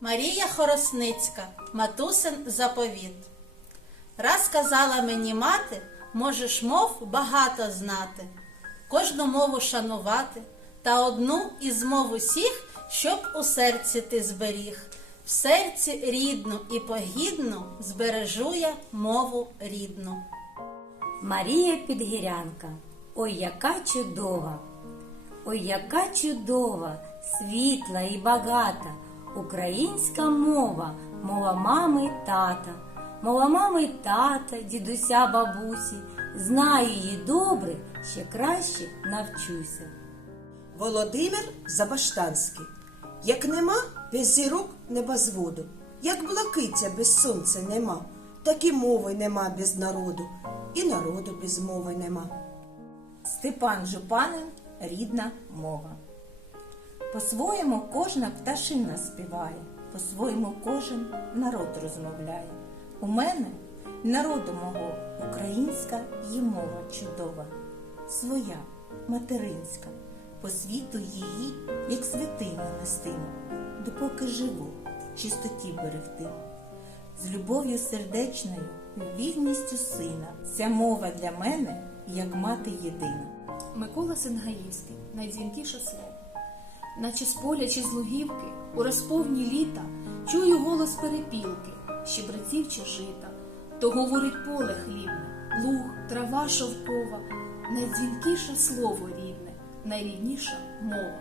Марія Хоросницька, матусин заповіт. Раз казала мені мати, можеш мов багато знати, кожну мову шанувати, та одну із мов усіх, щоб у серці ти зберіг. В серці рідну і погідну збережу я мову рідну. Марія Підгірянка, ой, яка чудова! Ой, яка чудова, світла і багата українська мова, мова мами й тата, мова мами й тата, дідуся, бабусі. Знаю її добре, ще краще навчуся. Володимир Забаштанський. Як нема без зірок небозводу, як блакиця без сонця нема, так і мови нема без народу, і народу без мови нема. Степан Жупанин рідна мова. По-своєму кожна пташина співає, по-своєму кожен народ розмовляє. У мене, народу мого, українська є мова чудова, своя, материнська, по світу її, як святиню нестиму, допоки живу, чистоті берегтиму. З любов'ю сердечною, вільністю сина, ця мова для мене, як мати єдина. Микола Сенгаївський найдзвінкіше слово. Наче з поля чи з лугівки, у розповні літа чую голос перепілки, щебреців чи жита, то говорить поле хлібне, луг, трава шовкова, найдзвінкіше слово рідне, найрідніша мова.